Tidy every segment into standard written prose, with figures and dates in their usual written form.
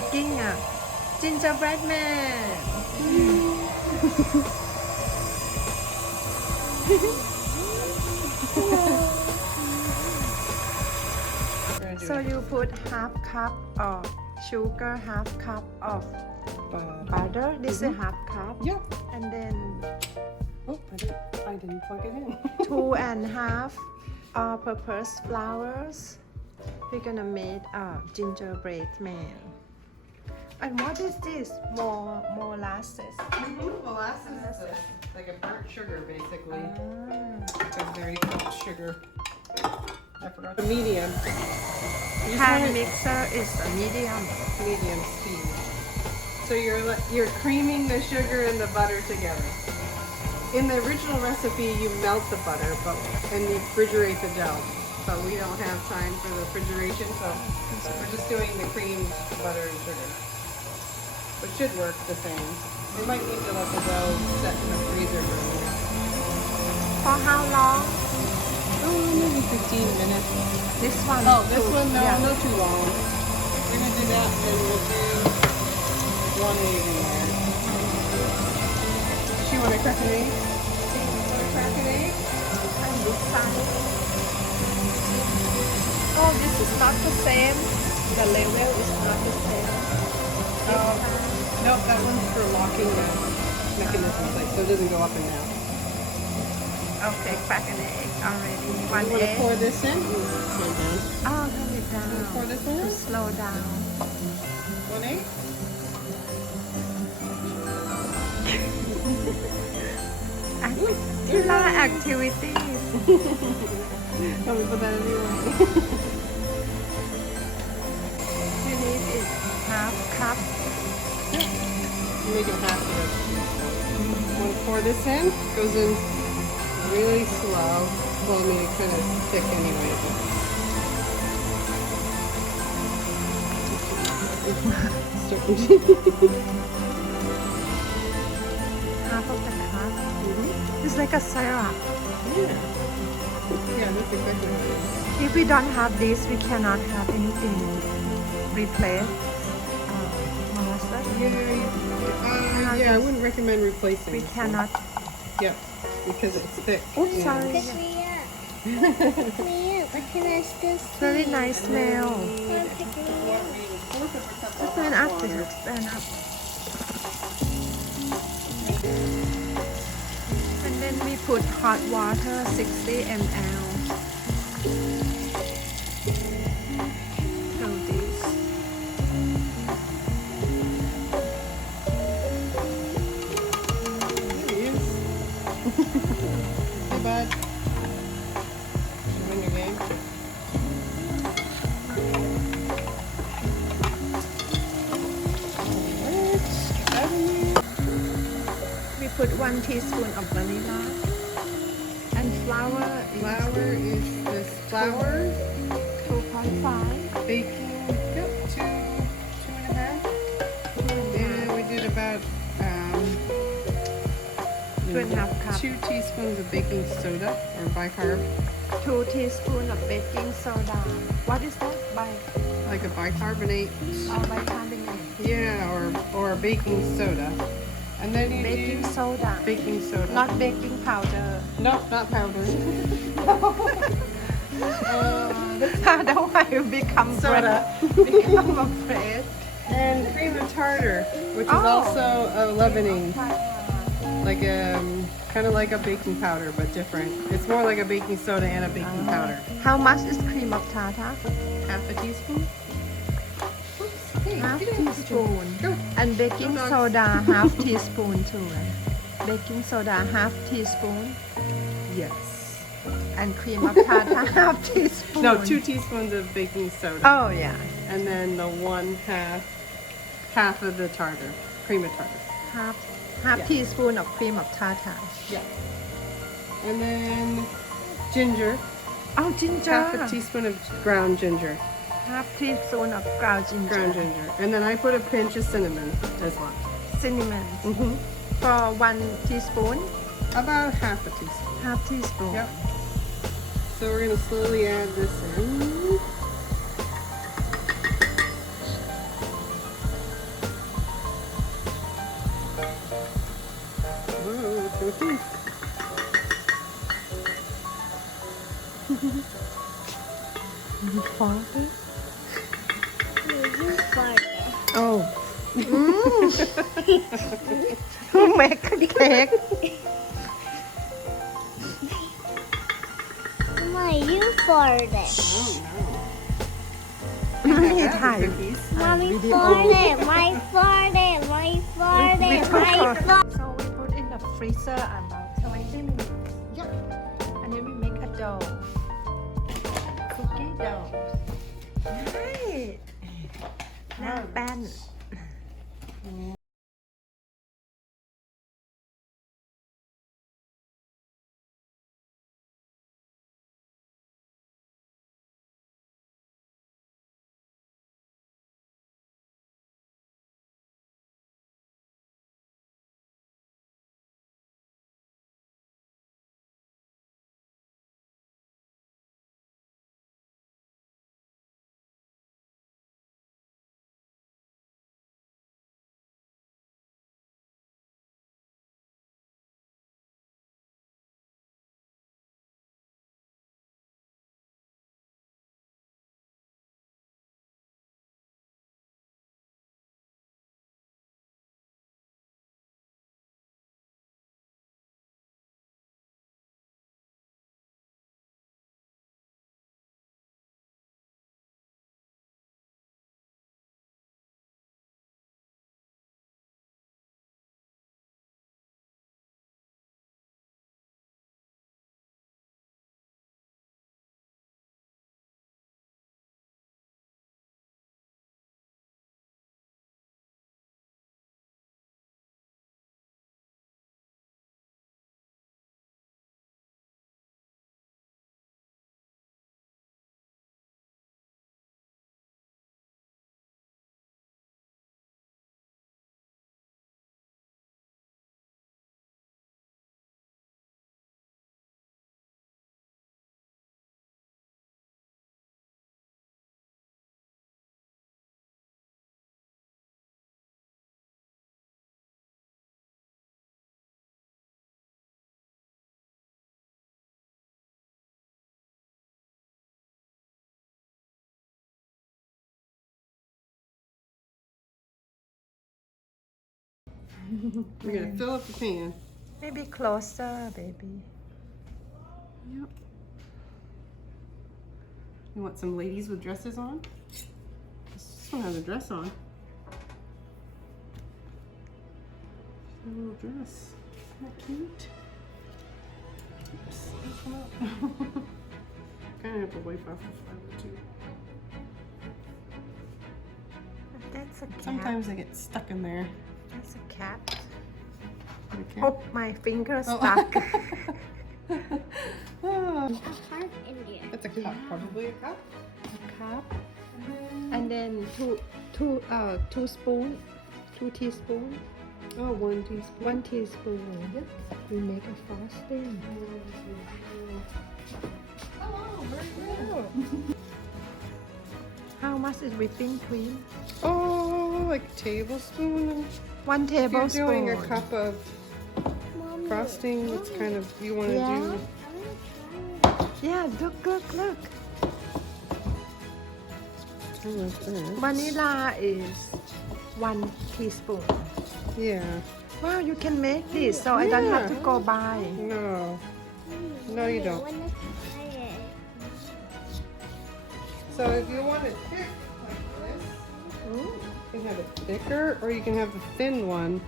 making a gingerbread man. So you put half cup of sugar, half cup of butter. This is half cup. Yeah. And then Oh, I didn't plug it in. 2.5 all-purpose flours. We're gonna make a gingerbread man. And what is this? Molasses. Molasses is like a burnt sugar, basically. Ah. It's a very cooked sugar. I forgot. The medium. Hand mixer is a medium. Medium speed. So you're creaming the sugar and the butter together. In the original recipe, you melt the butter, and you refrigerate the dough. But we don't have time for the refrigeration, so we're just doing the creamed butter and sugar. Which should work the same. We might need to let the dough set in the freezer for a minute. For how long? Oh, maybe 15 minutes. This one. Oh, this one? No, yeah. not too long. We're going to do that, and we'll do 1 egg in there. Do you want to crack an egg? Want to crack an egg? And this side. Oh, this is not the same. The level is not the same. No, that one's for locking the mechanism plate, so it doesn't go up and down. Okay, crack an egg already. You 1 want to egg. pour this in? Slow down. Oh, turn it down. Pour this in? To slow down. 1 egg? Killer activities. Let me put that anyway. You need it half cup. You make it half of it. Want to pour this in? Goes in really slow. Well, I mean, it's kind of thick anyway. Half of the cup. It's like a syrup. Yeah. Yeah, that's exactly what it is. If we don't have this, we cannot have anything replace molasses. Yeah, I wouldn't recommend replacing. We this cannot. one. Yeah, because it's thick. Oops, Yeah. sorry. Pick me up. Pick me up. What can I still see? Very nice smell. Come on, pick me up. Stand up there. Stand up. And then we put hot water, 60 ml. So this. There he is. Hey, bud. You win your game? We put 1 teaspoon of vanilla. And flour is Flour is this flour, 2.5. baking, yep, 2.5. And we did about 2.5 cup. 2 teaspoons of baking soda or bicarb, 2 teaspoons of baking soda. What is that? like a bicarbonate. Bicarbonate. Yeah, or baking soda. And then you Baking do soda. baking soda. Not baking powder. No, not powder. That's why you become Soda. become afraid. And cream of tartar, which is Oh. also a leavening, like kind of like a baking powder, but different. It's more like a baking soda and a baking powder. How much is cream of tartar? Half a teaspoon. Hey, Half get out. teaspoon. Go. And baking Go, dog. soda, half teaspoon too. Baking soda, half teaspoon. Yes. And cream of tartar, half teaspoon. No, 2 teaspoons of baking soda. Oh, yeah. And then the 1/2 of the tartar, cream of tartar. Half Yeah. teaspoon of cream of tartar. Yeah. And then ginger, Oh, ginger. half a teaspoon of ground ginger. Half teaspoon of ground ginger. Ground ginger. And then I put a pinch of cinnamon as well. Cinnamon. Mm-hmm. For 1 teaspoon. About half a teaspoon. Half teaspoon. Yep. So we're going to slowly add this in. You farted? You farted. Oh. Who make a cake? Mama, you farted. Mommyถ่าย Mommy video. farted. My farted. My farted. My farted. So we put in the freezer about 20 minutes. Yep. And then we make a dough. Cookie dough. Right. หน้าแป้น We're gonna fill up the pan. Maybe closer, baby. Yep. You want some ladies with dresses on? This one has a dress on. A little dress. Isn't that cute? Oops. Come up. Kind of have to wipe off the fiber too. That's a cat. Sometimes they get stuck in there. That's a cat. Okay. Oh, my finger Oh. stuck. Oh, A heart in there. that's a cup, probably a cup. Cup. And then two spoon, 2 teaspoon, Oh, 1 teaspoon. 1 teaspoon. We make a frosting. Oh, very good. How much is whipping cream? Oh, like a tablespoon. 1 If you're tablespoon. doing a cup of Mommy, frosting, it's kind of, you want to Yeah. I do, want to try it. Yeah, look. I like that. Vanilla is 1 teaspoon. Yeah. Wow, you can make this, so I don't have to Yeah. go buy. No. No, you I don't. want to try it. So if you want it thick like this, you can have it thicker or you can have the thin one.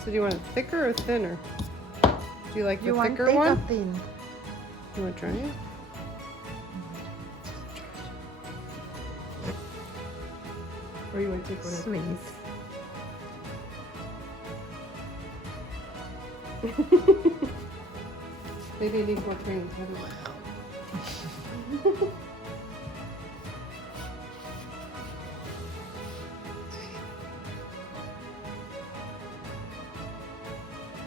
So do you want it thicker or thinner? Do you like the You want thicker thick or one? thin? You want to try it? Or you want to take one of Sweet. Maybe it needs more cream.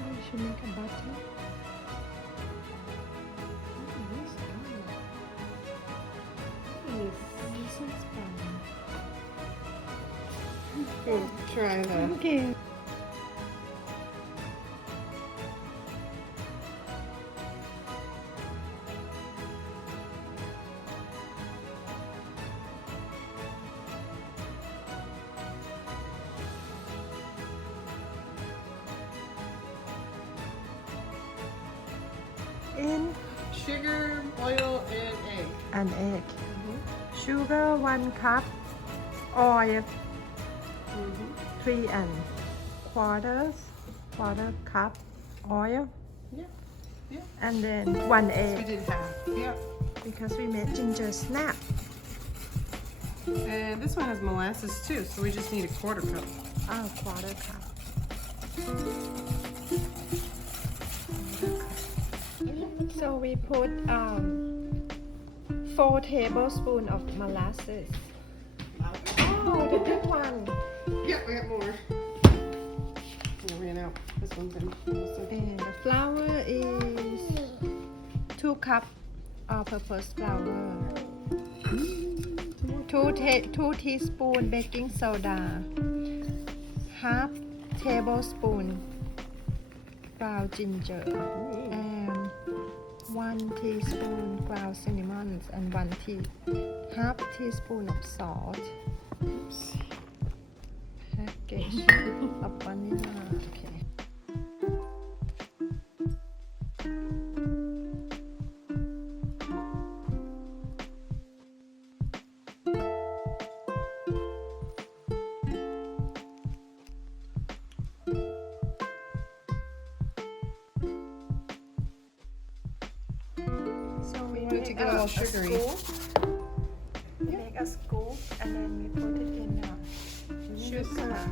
We should make a butter. This is fun. Try that. Okay. in Sugar, oil, and egg. an egg. Sugar 1 cup. Oil 3 and quarter cup oil. Yeah. Yeah. And then 1 We egg did half. Yeah. because we made ginger snap. And this one has molasses too, so we just need a quarter cup. Oh, quarter cup. So we put 4 tablespoons of molasses. Oh, the big one. Yeah, we got more. We ran out. This one's in. And the flour is 2 cup all-purpose flour. 2 teaspoon baking soda. Half tablespoon ground ginger. And 1 teaspoon ground cinnamon and half teaspoon of salt. Package of vanilla. Okay. So we want it make to get all sugary. We make a scoop and then we put it in sugar.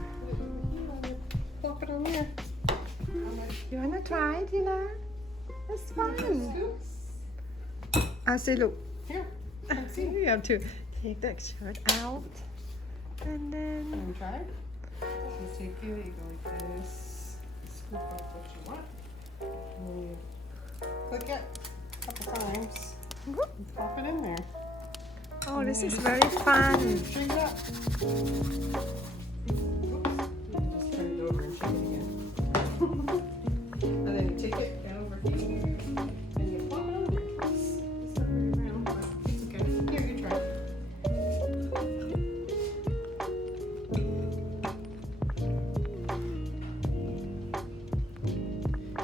Plop it on there. You wanna try, Tina? It's fun. See, look. Here. You have to take the shirt out and then. Want to try? So take it, you go like this. Scoop up what you want. And then you click it a couple times. And plop it in there. Oh, this is very fun. Shake it up. Just turn it over and shake it again. And then you take it over here and you plop it on there. It's not very round, but it's okay. Here, you try it.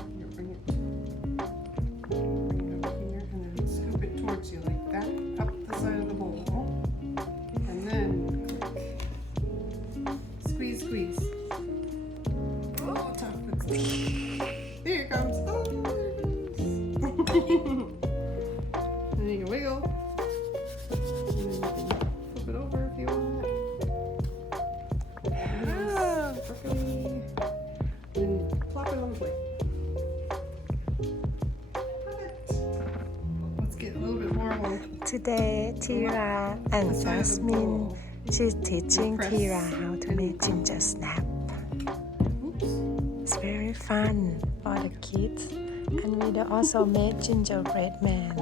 Here, bring it over here and then scoop it towards you like that, up the side of the bowl. And then squeeze, squeeze. Oh, tough. Here it comes. Oh, there it is. And then you can wiggle. And then you can flip it over if you want. Perfectly. And plop it on the plate. Perfect. Let's get a little bit more of one. Today, Tira and Jasmine, she's teaching Tira how to make ginger snap. It's very fun for the kids, and we also made gingerbread man.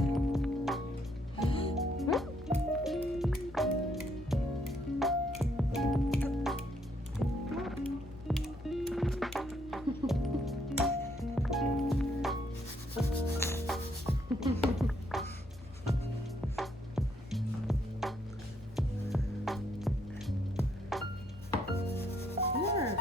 More.